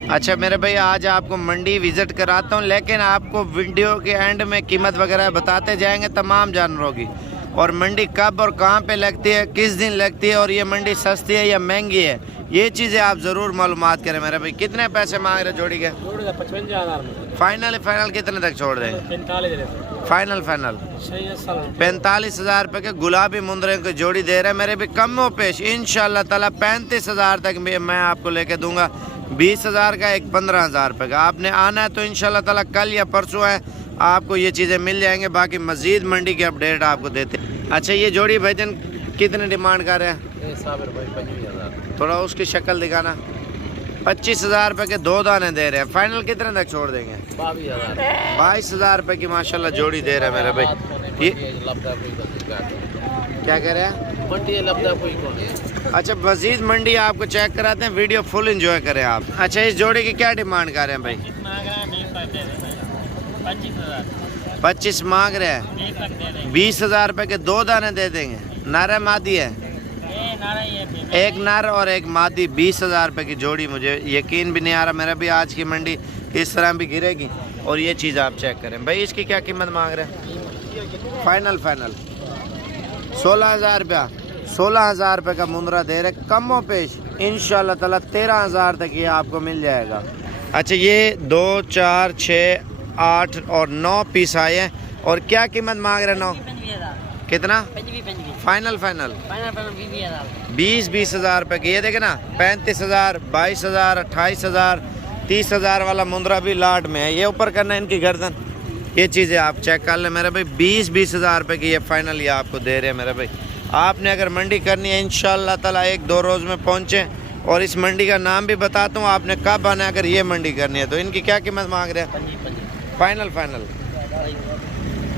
अच्छा मेरे भाई, आज आपको मंडी विजिट कराता हूँ, लेकिन आपको वीडियो के एंड में कीमत वगैरह बताते जाएंगे तमाम जानवरों की, और मंडी कब और कहाँ पे लगती है, किस दिन लगती है, और ये मंडी सस्ती है या महंगी है, ये चीज़ें आप ज़रूर मालूमात करें मेरे भाई। कितने पैसे मांग रहे जोड़ी के? 55,000। फाइनल कितने तक छोड़ देंगे? 45,000। फाइनल 45,000 रुपये के गुलाबी मुंदरे की जोड़ी दे रहे हैं मेरे भी, कमो पेश इंशाल्लाह ताला 35,000 तक मैं आपको लेके दूंगा। 20,000 का, एक 15,000 रुपये का। आपने आना है तो इंशाल्लाह ताला कल या परसों है आपको ये चीज़ें मिल जाएंगे। बाकी मजीद मंडी की अपडेट आपको देते हैं। अच्छा ये जोड़ी भाईजान कितने डिमांड कर रहे हैं? थोड़ा उसकी शक्ल दिखाना। 25,000 रुपये के 2 दाने दे रहे हैं। फाइनल कितने तक छोड़ देंगे? 22,000 रुपये की माशाल्लाह जोड़ी दे रहे हैं मेरे भाई। ये क्या कह रहे हैं? अच्छा मजीद मंडी आपको चेक कराते हैं, वीडियो फुल एंजॉय करें आप। अच्छा इस जोड़ी की क्या डिमांड कर रहे हैं भाई? 25 मांग रहे हैं। 20,000 रुपये के 2 दाने दे देंगे। नारा मादी है, एक नर और एक मादी। 20,000 रुपये की जोड़ी। मुझे यकीन भी नहीं आ रहा मेरा भी आज की मंडी इस तरह भी गिरेगी। और ये चीज़ आप चेक करें भाई, इसकी क्या कीमत मांग रहे हैं? फाइनल 16,000 रुपया। 16,000 रुपये का मुंदरा दे रहे, कमो पेश इंशाल्लाह ताला 13,000 तक ये आपको मिल जाएगा। अच्छा ये 2, 4, 6, 8 और 9 पीस आए हैं। और क्या कीमत मांग रहे हैं? 9 कितना? फाइनल 20,000 रुपये की। ये देखे ना, 35,000, 22,000, 28,000, 30,000 वाला मुंदरा भी लाट में है। ये ऊपर करना है इनकी गर्दन। ये चीज़ें आप चेक कर लें मेरे भाई। 20,000 रुपये की ये फाइनल ये आपको दे रहे हैं मेरे भाई। आपने अगर मंडी करनी है इंशाल्लाह ताला 1-2 रोज़ में पहुँचे। और इस मंडी का नाम भी बताता हूँ, आपने कब आना है अगर ये मंडी करनी है तो। इनकी क्या कीमत मांग रहे हैं? फाइनल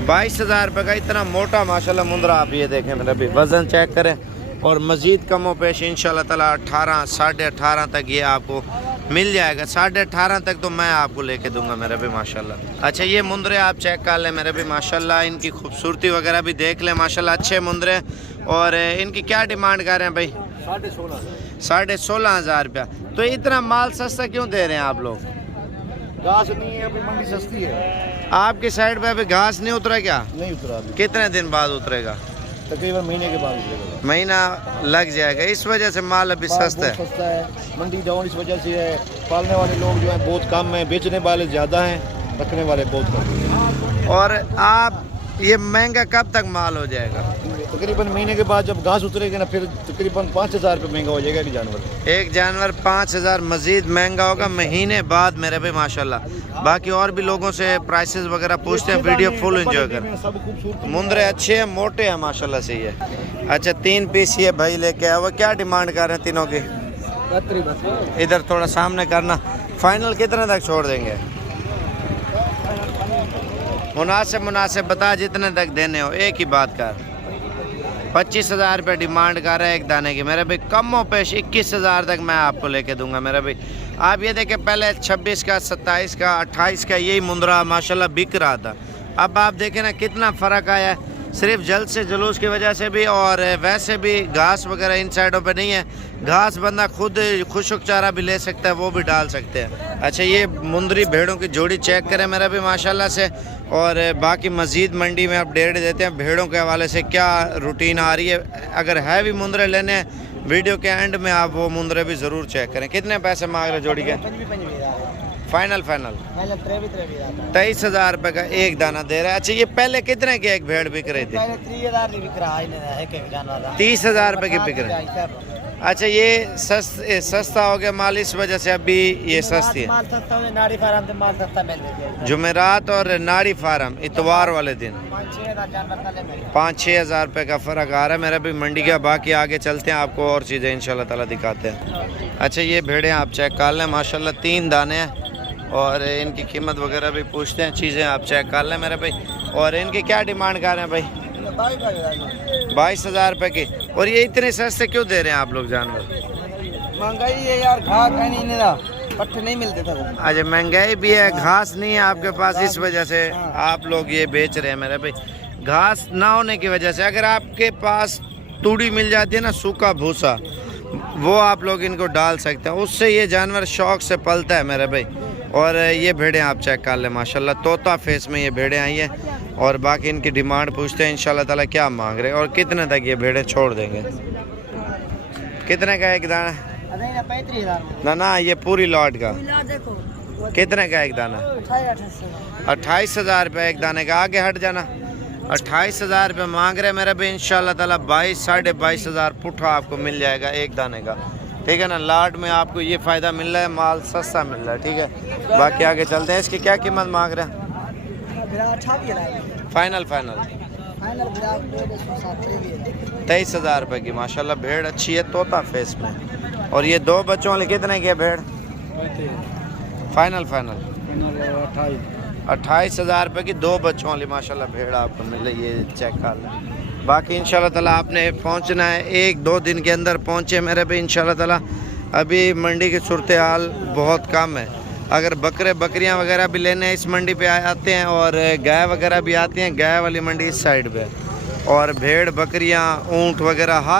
22,000 रुपये का। इतना मोटा माशाल्लाह मुंदरा आप ये देखें मेरे भाई, वज़न चेक करें। और मज़ीद कमो पेश इंशाल्लाह ताला 18, 18.5 तक ये आपको मिल जाएगा। 18.5 तक तो मैं आपको लेके दूंगा मेरे भी माशाल्लाह। अच्छा ये मुंदरे आप चेक कर लें मेरे भी माशाल्लाह, इनकी खूबसूरती वगैरह भी देख लें माशाल्लाह, अच्छे मुंदरे। और इनकी क्या डिमांड कर रहे हैं भाई? 16,500 रुपया। तो इतना माल सस्ता क्यों दे रहे हैं आप लोग? घास नहीं है, अभी मंडी सस्ती है। आपकी साइड पे अभी घास नहीं उतरा क्या? नहीं उतरा अभी। कितने दिन बाद उतरेगा? तकरीबन महीने के बाद उतरेगा। महीना लग जाएगा, इस वजह से माल अभी सस्ता है। सस्ता है, मंडी डाउन इस वजह से है। पालने वाले लोग जो है बहुत कम है, बेचने वाले ज़्यादा हैं, रखने वाले बहुत कम हैं। और आप ये महंगा कब तक माल हो जाएगा? तकरीबन महीने के बाद जब घास उतरेगा ना, फिर तकरीबन 5,000 रुपये महंगा हो जाएगा एक जानवर। एक जानवर 5,000 मजीद महंगा होगा महीने बाद मेरे भाई माशाल्लाह। बाकी और भी लोगों से प्राइसेस वगैरह पूछते हैं, वीडियो फुल एंजॉय कर। मुंदरे अच्छे हैं, मोटे हैं माशाल्लाह से ये। अच्छा 3 पीस ये भाई लेके आया हुआ। क्या डिमांड कर रहे हैं तीनों की? इधर थोड़ा सामने करना। फाइनल कितने तक छोड़ देंगे? मुनासिब बता, जितने तक देने हो। एक ही बात कर। 25,000 रुपये डिमांड कर रहा है एक दाने की मेरे भाई, कमो पेश 21,000 तक मैं आपको लेके दूंगा मेरे भाई। आप ये देखें, पहले 26 का, 27 का, 28 का यही मुंदरा माशाल्लाह बिक रहा था। अब आप देखें ना कितना फ़र्क आया है, सिर्फ जल्द से जुलूस की वजह से भी। और वैसे भी घास वगैरह इन साइडों पे नहीं है। घास बंदा खुद खुशक चारा भी ले सकता है, वो भी डाल सकते हैं। अच्छा ये मुंदरी भेड़ों की जोड़ी चेक करें मेरा भी माशाल्लाह से। और बाकी मज़ीद मंडी में अपडेट देते हैं भेड़ों के हवाले से क्या रूटीन आ रही है। अगर हैवी मुंदरे लेने हैं वीडियो के एंड में आप वो मुंदरे भी ज़रूर चेक करें। कितने पैसे मांग रहे जोड़ी के? फाइनल 23,000 रुपये का एक दाना दे रहा है। अच्छा ये पहले कितने की एक भेड़ बिक रही थी? 30,000 रुपये की बिक रही है। अच्छा ये सस्ता हो गया माल, इस वजह से अभी ये सस्ती है। जुमेरात और नाड़ी फार्म इतवार वाले दिन 5-6 हज़ार रुपये का फ़र्क आ रहा है मेरा भी मंडी का। बाकी आगे चलते हैं, आपको और चीज़ें इंशाल्लाह ताला दिखाते हैं। अच्छा ये भेड़ें आप चेक कर लें माशाल्लाह, 3 दाने हैं। और इनकी कीमत वगैरह भी पूछते हैं, चीज़ें आप चेक कर लें मेरे भाई। और इनकी क्या डिमांड कर रहे हैं भाई? 22,000 रुपये की। और ये इतने सस्ते क्यों दे रहे हैं आप लोग जानवर? महंगाई है यार, घास पट्टे नहीं मिलते था। अच्छा महंगाई भी है, घास नहीं है आपके पास, इस वजह से आप लोग ये बेच रहे हैं मेरे भाई। घास ना होने की वजह से। अगर आपके पास तूड़ी मिल जाती है ना, सूखा भूसा, वो आप लोग इनको डाल सकते हैं, उससे ये जानवर शौक से पलता है मेरे भाई। और ये भेड़ें आप चेक कर लें माशाल्लाह, तोता फेस में ये भेड़ें आई हैं। और बाकी इनकी डिमांड पूछते हैं इंशाल्लाह ताला क्या मांग रहे हैं और कितने तक ये भेड़ें छोड़ देंगे। कितने का एक दाना? 35,000 ना ना, ये पूरी लॉट का देखो कितने का एक दाना? 28,000 रुपये एक दाने का। आगे हट जाना। 28,000 रुपये मांग रहे मेरे भाई। इंशाल्लाह ताला 22 साढ़े 22,000 पुट्ठा आपको मिल जाएगा एक दाने का, ठीक है ना। लाट में आपको ये फ़ायदा मिल रहा है, माल सस्ता मिल रहा है, ठीक है। बाकी आगे चलते हैं। इसकी क्या कीमत मांग रहे हैं? फाइनल 23,000 रुपये की माशाल्लाह भेड़ अच्छी है, तोता फेस में। और ये 2 बच्चों वाली कितने की है भेड़? फाइनल 28,000 रुपये की 2 बच्चों वाली माशाल्लाह भेड़ आपको मिले, ये चेक कर लें। बाकी इंशाल्लाह ताला आपने पहुंचना है 1-2 दिन के अंदर पहुंचे मेरे भाई इंशाल्लाह ताला। अभी मंडी की सूरत हाल बहुत कम है। अगर बकरे बकरियां वगैरह भी लेने इस मंडी पे आते हैं और गाय वगैरह भी आती हैं, गाय वाली मंडी इस साइड पे। और भेड़ बकरियां ऊँट वगैरह हर